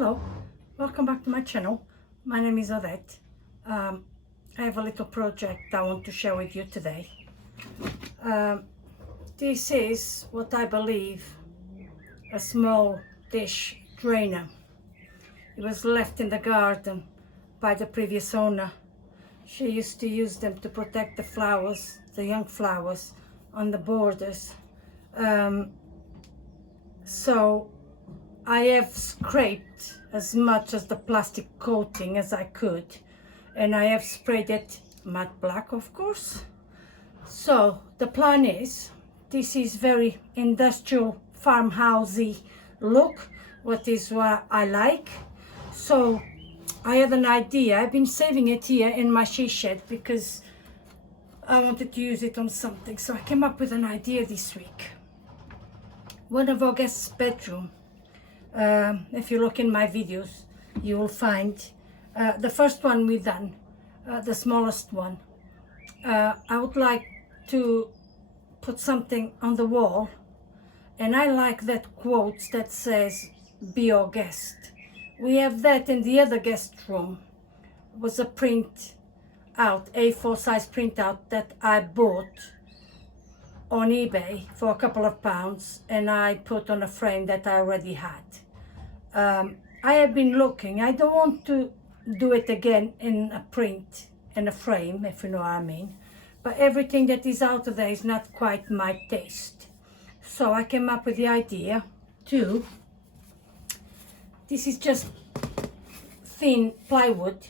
Hello, welcome back to my channel. My name is Odette. I have a little project I want to share with you today. This is what I believe a small dish drainer. It was left in the garden by the previous owner. She used to use them to protect the flowers, the young flowers on the borders. So I have scraped as much as the plastic coating as I could, and I have sprayed it matte black, of course. So the plan is, this is very industrial farmhousey look, what I like. So I had an idea. I've been saving it here in my she shed because I wanted to use it on something. So I came up with an idea this week. One of our guests' bedroom. If you look in my videos, you will find the first one we've done, the smallest one. I would like to put something on the wall, and I like that quote that says, "Be your guest." We have that in the other guest room. It was a print out, A4 size printout that I bought on eBay for a couple of pounds, and I put on a frame that I already had. I have been looking. I don't want to do it again in a print, in a frame, if you know what I mean. But everything that is out there is not quite my taste. So I came up with the idea to, this is just thin plywood.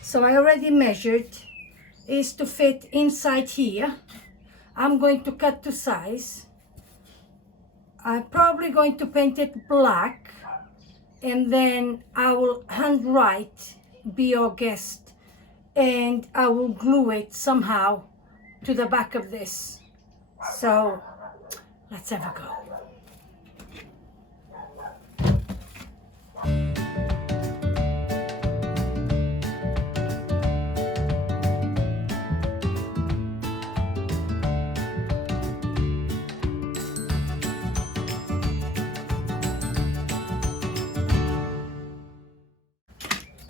So I already measured, is to fit inside here. I'm going to cut to size. I'm probably going to paint it black, and then I will handwrite "Be your guest," and I will glue it somehow to the back of this. So let's have a go.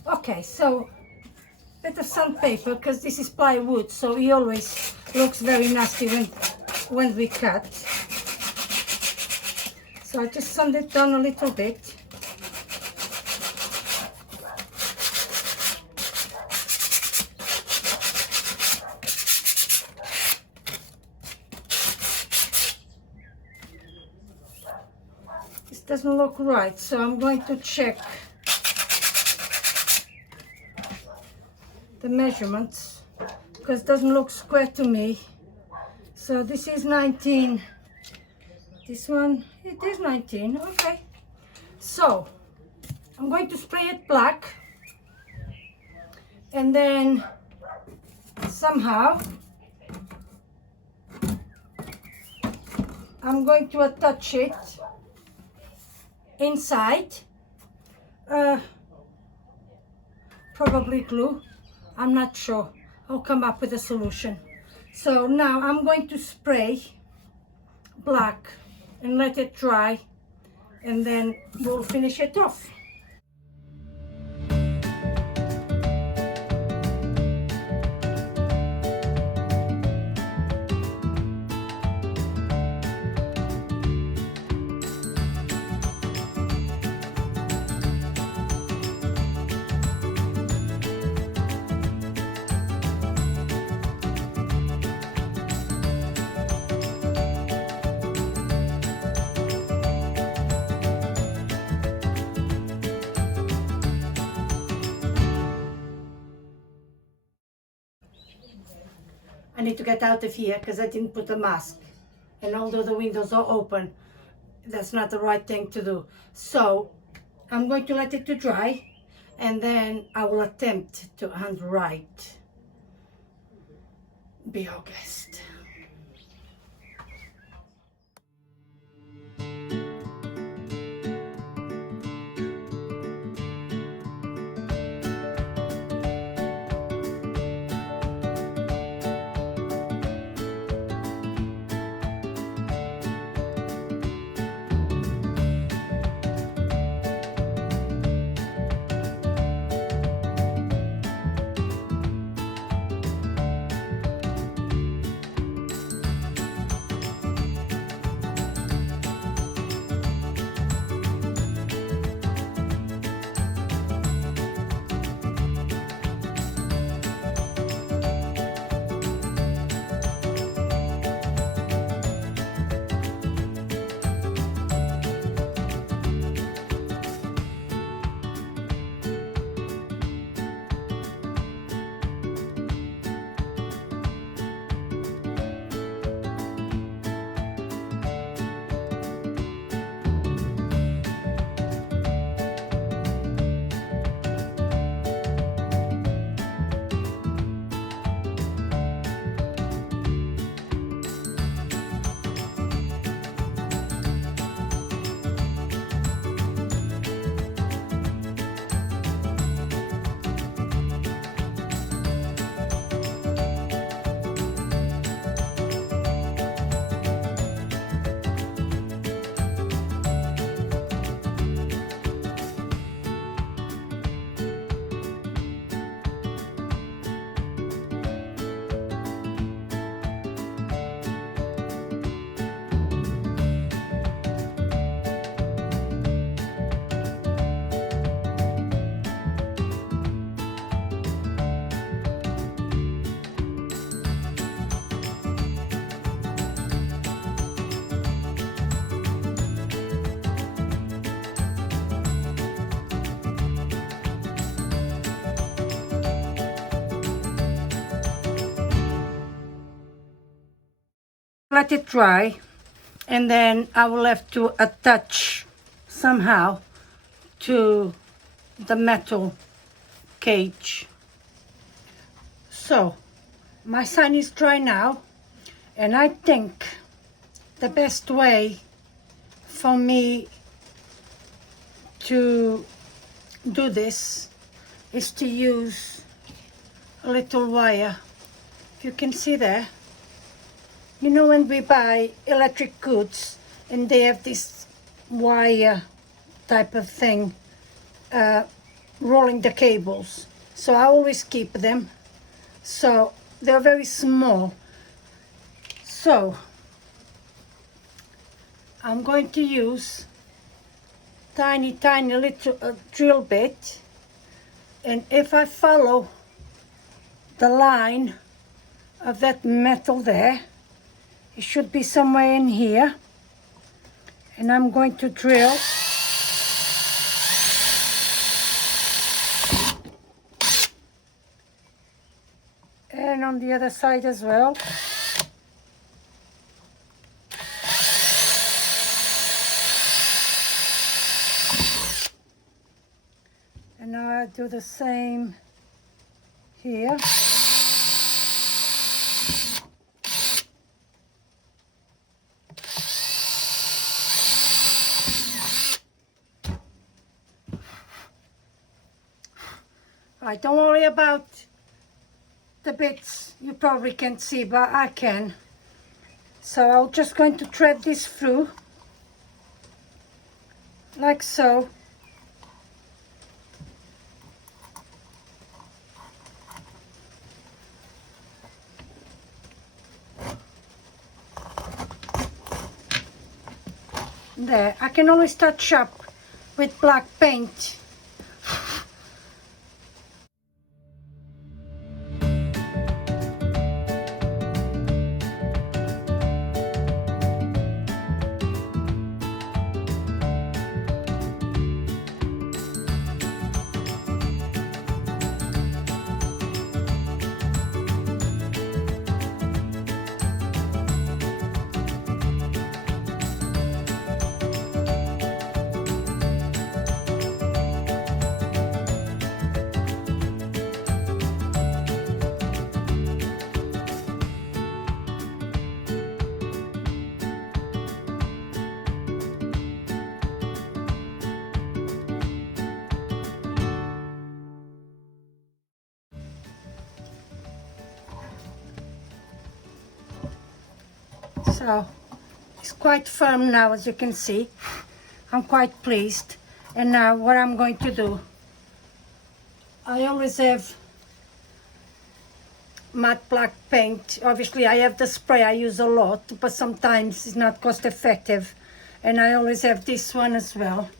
Okay, so bit of sandpaper, because this is plywood, so it always looks very nasty when we cut. So I just sand it down a little bit. This doesn't look right, so I'm going to check the measurements, because it doesn't look square to me. So this is 19, this one, it is 19, okay. So I'm going to spray it black, and then somehow I'm going to attach it inside, probably glue. I'm not sure. I'll come up with a solution. So now I'm going to spray black and let it dry, and then we'll finish it off. I need to get out of here because I didn't put a mask, and although the windows are open, that's not the right thing to do. So I'm going to let it to dry, and then I will attempt to handwrite "Be your guest." Let it dry, and then I will have to attach somehow to the metal cage. So my sign is dry now, and I think the best way for me to do this is to use a little wire. If you can see there, you know when we buy electric goods and they have this wire type of thing rolling the cables. So I always keep them. So they're very small. So I'm going to use tiny little drill bit, and if I follow the line of that metal there, it should be somewhere in here, and I'm going to drill. And on the other side as well. And now I do the same here. Right, don't worry about the bits you probably can't see, but I can. So I'm just going to thread this through, like so. There, I can always touch up with black paint. So it's quite firm now, as you can see. I'm quite pleased. And now what I'm going to do, I always have matte black paint. Obviously I have the spray I use a lot, but sometimes it's not cost effective. And I always have this one as well.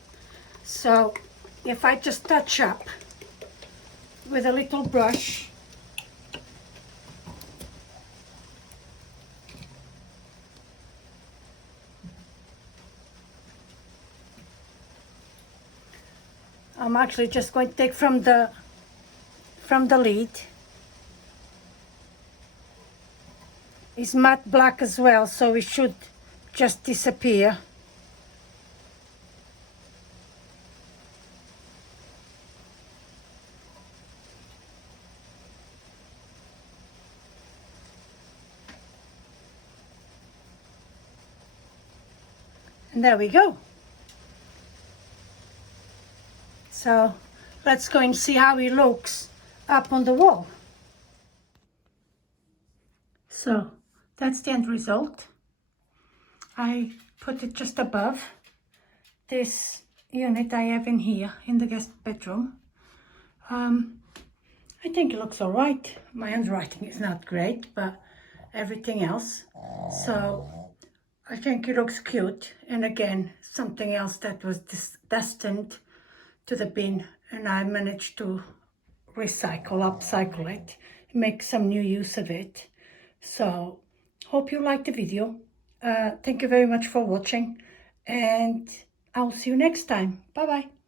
So if I just touch up with a little brush, I'm actually just going to take from the lid. It's matte black as well, so it should just disappear. And there we go. So let's go and see how it looks up on the wall. So that's the end result. I put it just above this unit I have in here in the guest bedroom. I think it looks all right. My handwriting is not great, but everything else. So I think it looks cute. And again, something else that was destined to the bin, and I managed to upcycle it, make some new use of it. So hope you liked the video. Thank you very much for watching, and I'll see you next time. Bye bye.